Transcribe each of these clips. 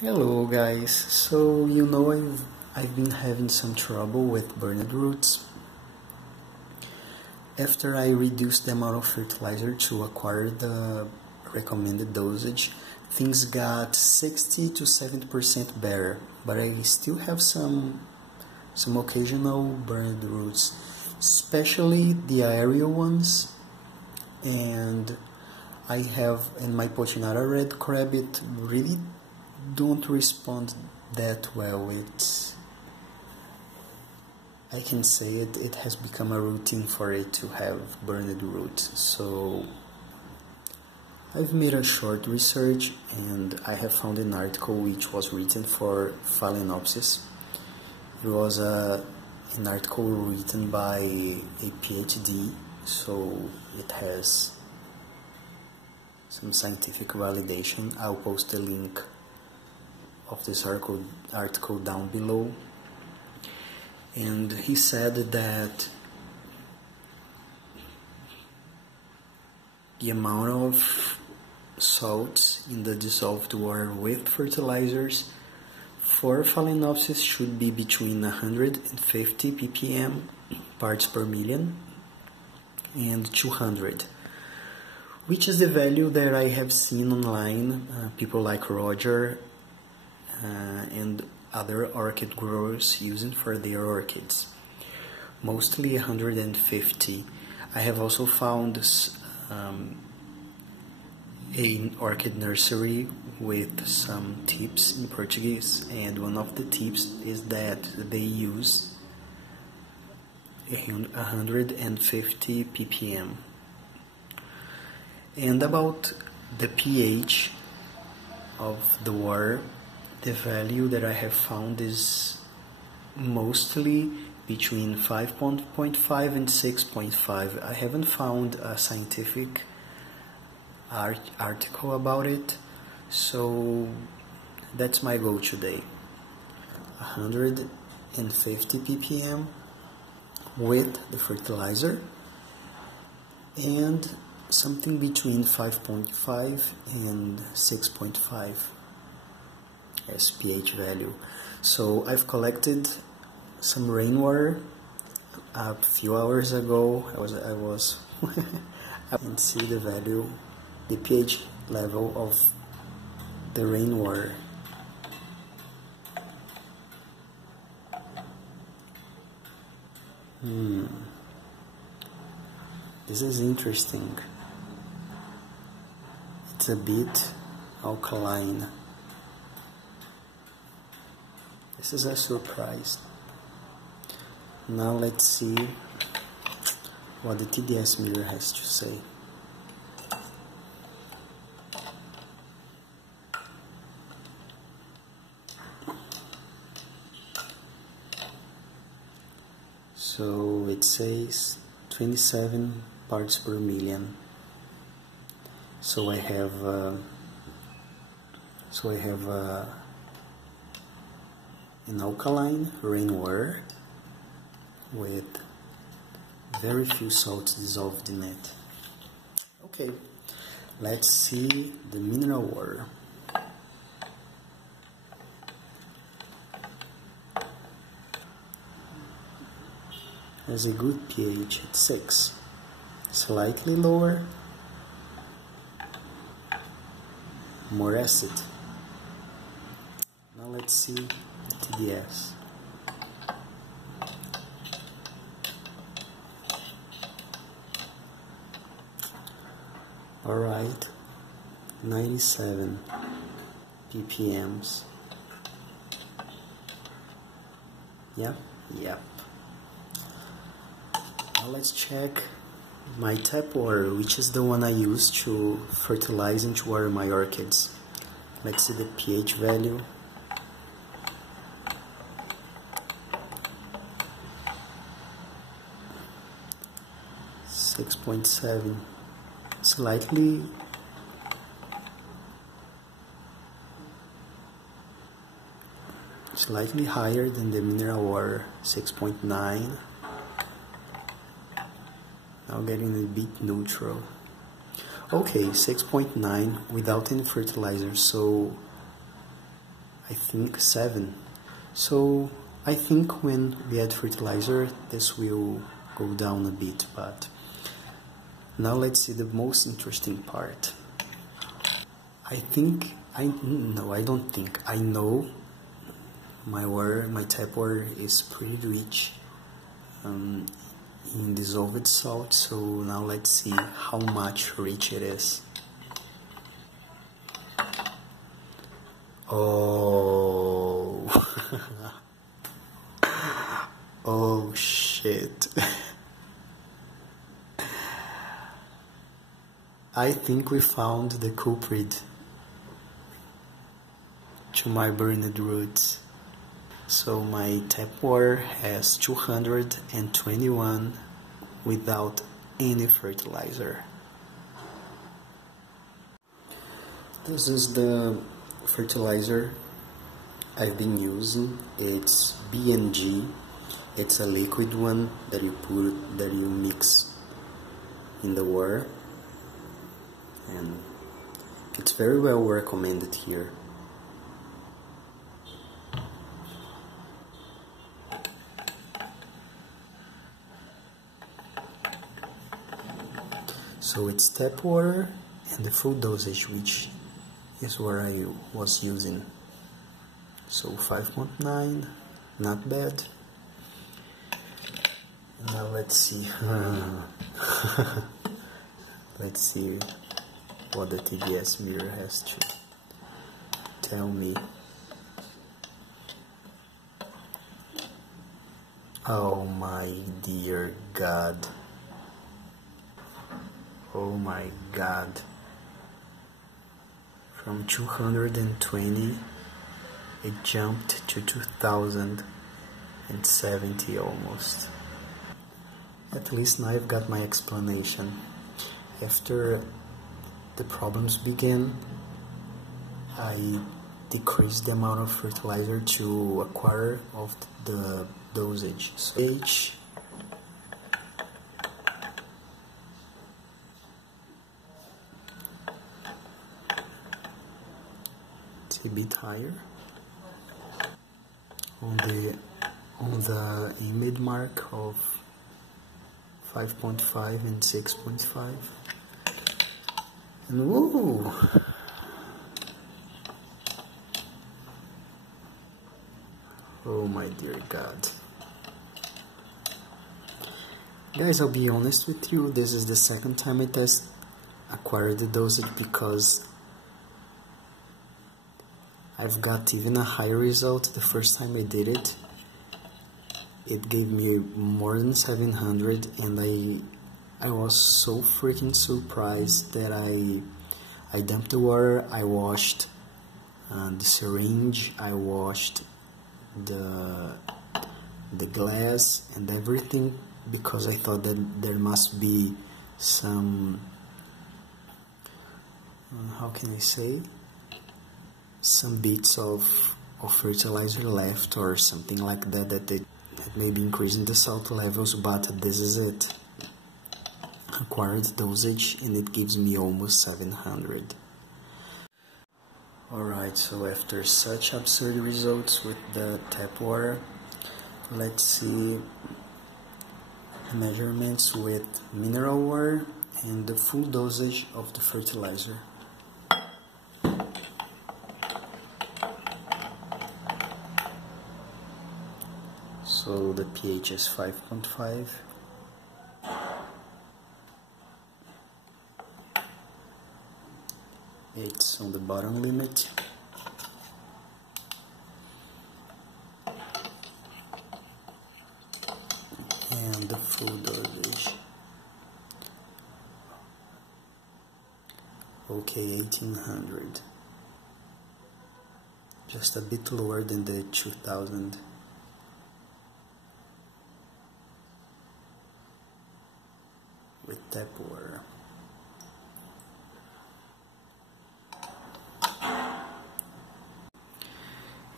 Hello guys, so I've been having some trouble with burned roots. After I reduced the amount of fertilizer to acquire the recommended dosage, things got 60 to 70% better, but I still have some occasional burned roots, especially the aerial ones, and my Potinara red crab, it really don't respond that well. I can say it has become a routine for it to have burned roots. So I've made a short research and I have found an article which was written for Phalaenopsis. It was an article written by a PhD, so it has some scientific validation. I'll post a link of this article down below. And he said that the amount of salt in the dissolved water with fertilizers for Phalaenopsis should be between 150 ppm parts per million and 200, which is the value that I have seen online, people like Roger and other orchid growers using for their orchids. Mostly 150. I have also found an orchid nursery with some tips in Portuguese, and one of the tips is that they use 150 ppm. And about the pH of the water, the value that I have found is mostly between 5.5 and 6.5. I haven't found a scientific article about it, so that's my goal today. 150 ppm with the fertilizer and something between 5.5 and 6.5 as pH value. So I've collected some rainwater a few hours ago. I can see the value, the pH level of the rainwater. This is interesting. It's a bit alkaline. This is a surprise. Now let's see what the TDS meter has to say. So it says 27 parts per million. So I have an alkaline rainwater with very few salts dissolved in it. Okay, let's see the mineral water. Has a good pH at 6, slightly lower, more acid. Now let's see the TDS. Alright, 97 ppms. Yep. Now let's check my tap water, which is the one I use to fertilize and to water my orchids. Let's see the pH value. .7, slightly higher than the mineral water, 6.9. Now getting a bit neutral. Okay, 6.9 without any fertilizer, so I think 7. So I think when we add fertilizer, this will go down a bit, but now let's see the most interesting part. I know my tap water is pretty rich in dissolved salt, so now let's see how much rich it is. Oh, oh shit. I think we found the culprit to my burned roots. So my tap water has 221 without any fertilizer. This is the fertilizer I've been using. It's B&G. It's a liquid one that you mix in the water, and it's very well recommended here. So it's tap water and the full dosage, which is what I was using. So 5.9, not bad. Now let's see. Let's see what the TDS meter has to tell me. Oh my dear God. Oh my God. From 220 it jumped to 2070 almost. At least now I've got my explanation. After the problems began, I decreased the amount of fertilizer to a quarter of the dosage. So H a bit higher on the mid mark of 5.5 and 6.5, and woo! Oh my dear God. Guys, I'll be honest with you, this is the second time I acquired the dosage, because I've got even a higher result. The first time I did it, it gave me more than 700, and I was so freaking surprised that I dumped the water, I washed the syringe, I washed the glass and everything, because I thought that there must be some, how can I say, some bits of fertilizer left or something like that, that may be increasing the salt levels, but this is it. Acquired dosage, and it gives me almost 700. Alright, so after such absurd results with the tap water, let's see measurements with mineral water and the full dosage of the fertilizer. So the pH is 5.5. It's on the bottom limit. And the full dosage. Okay, 1800. Just a bit lower than the 2000. With tap water.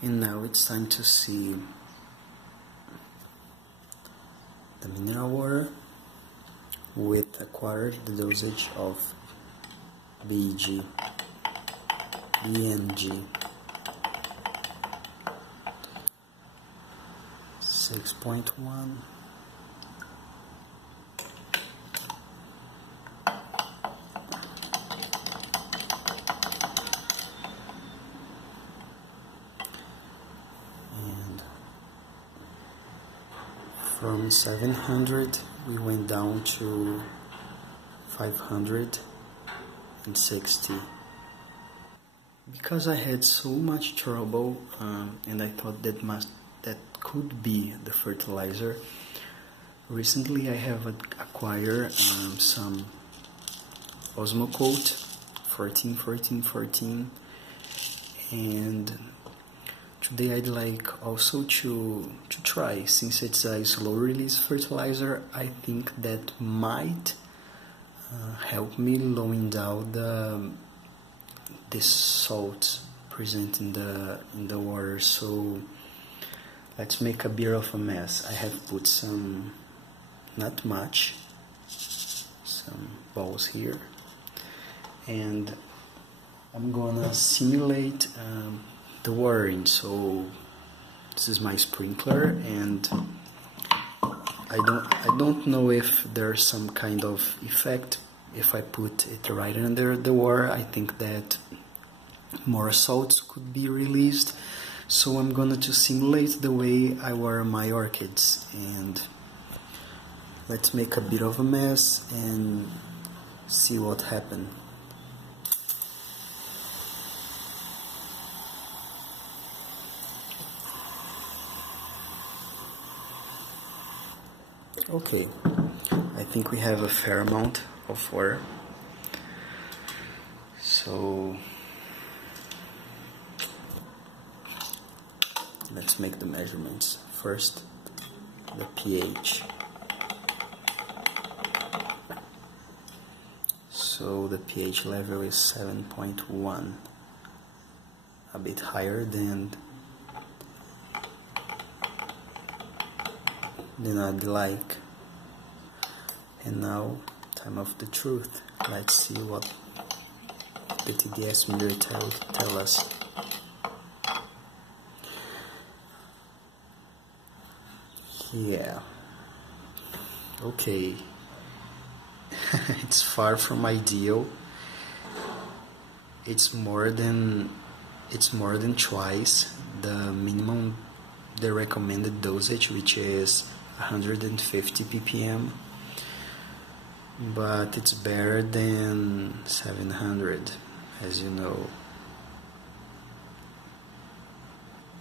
And now it's time to see the mineral water with a quarter the dosage of B&G. 6.1. And from 700 we went down to 560. Because I had so much trouble and I thought that could be the fertilizer, recently I have acquired some Osmocote 14, and today I'd like also to try, since it's a slow release fertilizer. I think that might help me lowering down the salt present in the water. So let's make a bit of a mess. I have put some, not much, some balls here, and I'm gonna simulate the watering. So this is my sprinkler, and I don't know if there's some kind of effect if I put it right under the water. I think that more salts could be released, so I'm gonna to simulate the way I water my orchids, and let's make a bit of a mess and see what happens. Okay, I think we have a fair amount of water, so let's make the measurements. First, the pH. So the pH level is 7.1, a bit higher than I'd like. And now, time of the truth. Let's see what the TDS meter tell us. Yeah, okay. It's far from ideal. It's more than twice the minimum, the recommended dosage, which is 150 ppm, but it's better than 700, as you know.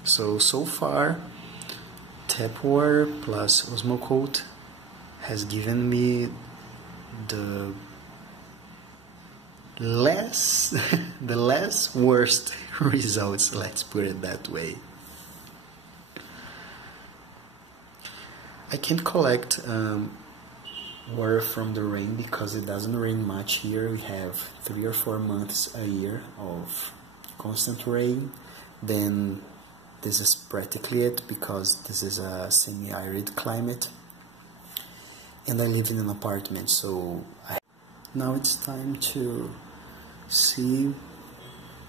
So far, tap water plus Osmocote has given me the less worst results, let's put it that way. I can collect water from the rain because it doesn't rain much here. We have 3 or 4 months a year of constant rain. Then this is practically it, because this is a semi-arid climate and I live in an apartment. So now it's time to see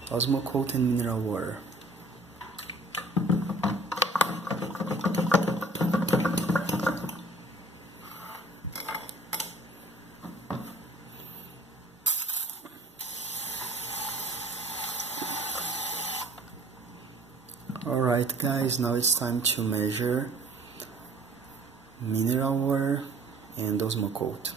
Osmocote and mineral water. Alright guys, now it's time to measure mineral water and Osmocote.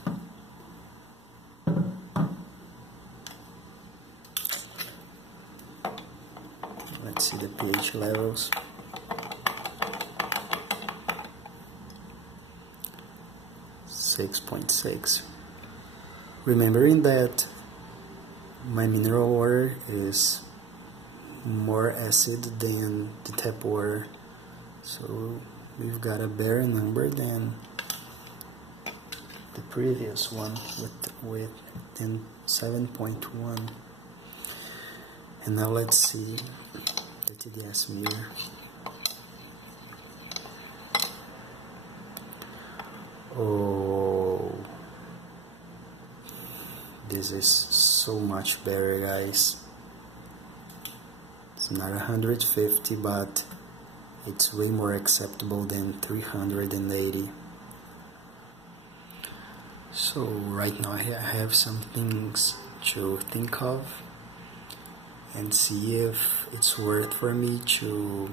Let's see the pH levels. .6. Remembering that my mineral water is more acid than the tap water, so we've got a better number than the previous one with 7.1. And now let's see the TDS meter. Oh, this is so much better, guys. It's not 150, but It's way more acceptable than 380. So right now I have some things to think of and see if it's worth for me to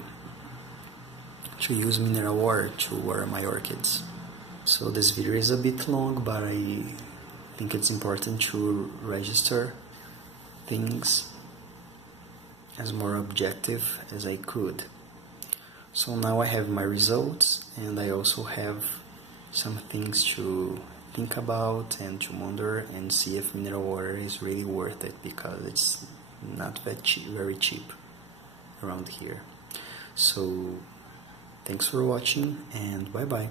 use mineral water to water my orchids. So this video is a bit long, but I think it's important to register things as more objective as I could. So now I have my results, and I also have some things to think about and to wonder and see if mineral water is really worth it, because it's not very cheap around here. So thanks for watching, and bye bye.